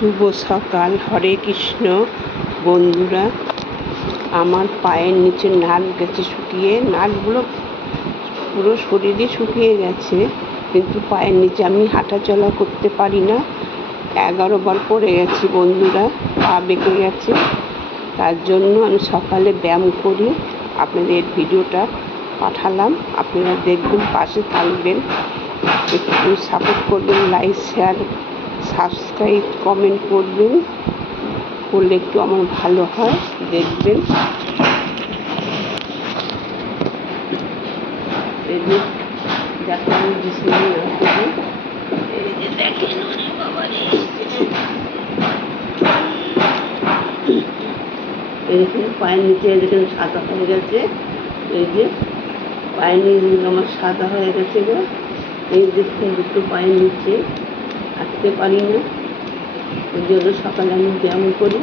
শুভ সকাল। হরে কৃষ্ণ। বন্ধুরা, আমার পায়ের নিচে নাল গেছে শুকিয়ে, নালগুলো পুরো শরীরে শুকিয়ে গেছে, কিন্তু পায়ের নিচে আমি হাঁটা চলা করতে পারি না। 11 বার পড়ে গেছি বন্ধুরা, পা বেঁকে গেছে। তার জন্য আমি সকালে ব্যায়াম করি, আপনাদের ভিডিওটা পাঠালাম, আপনারা দেখবেন, পাশে থাকবেন, একটু সাপোর্ট করবেন, লাইক শেয়ার সাবস্ক্রাইব কমেন্ট করবেন, করলে একটু আমার ভালো হয়। দেখবেন এই যে যাতে আমি বিছানায় না করি, এই যে দেখেন এই দেখুন পায়ের নিচে দেখেন সাদা হয়ে গেছে, এই যে পায়ের নিচগুলো আমার সাদা হয়ে গেছে গো। এই দেখুন দুটো পায়ের নিচে হাঁটতে পারি না, ওই জন্য সকালে আমি ব্যায়াম করি।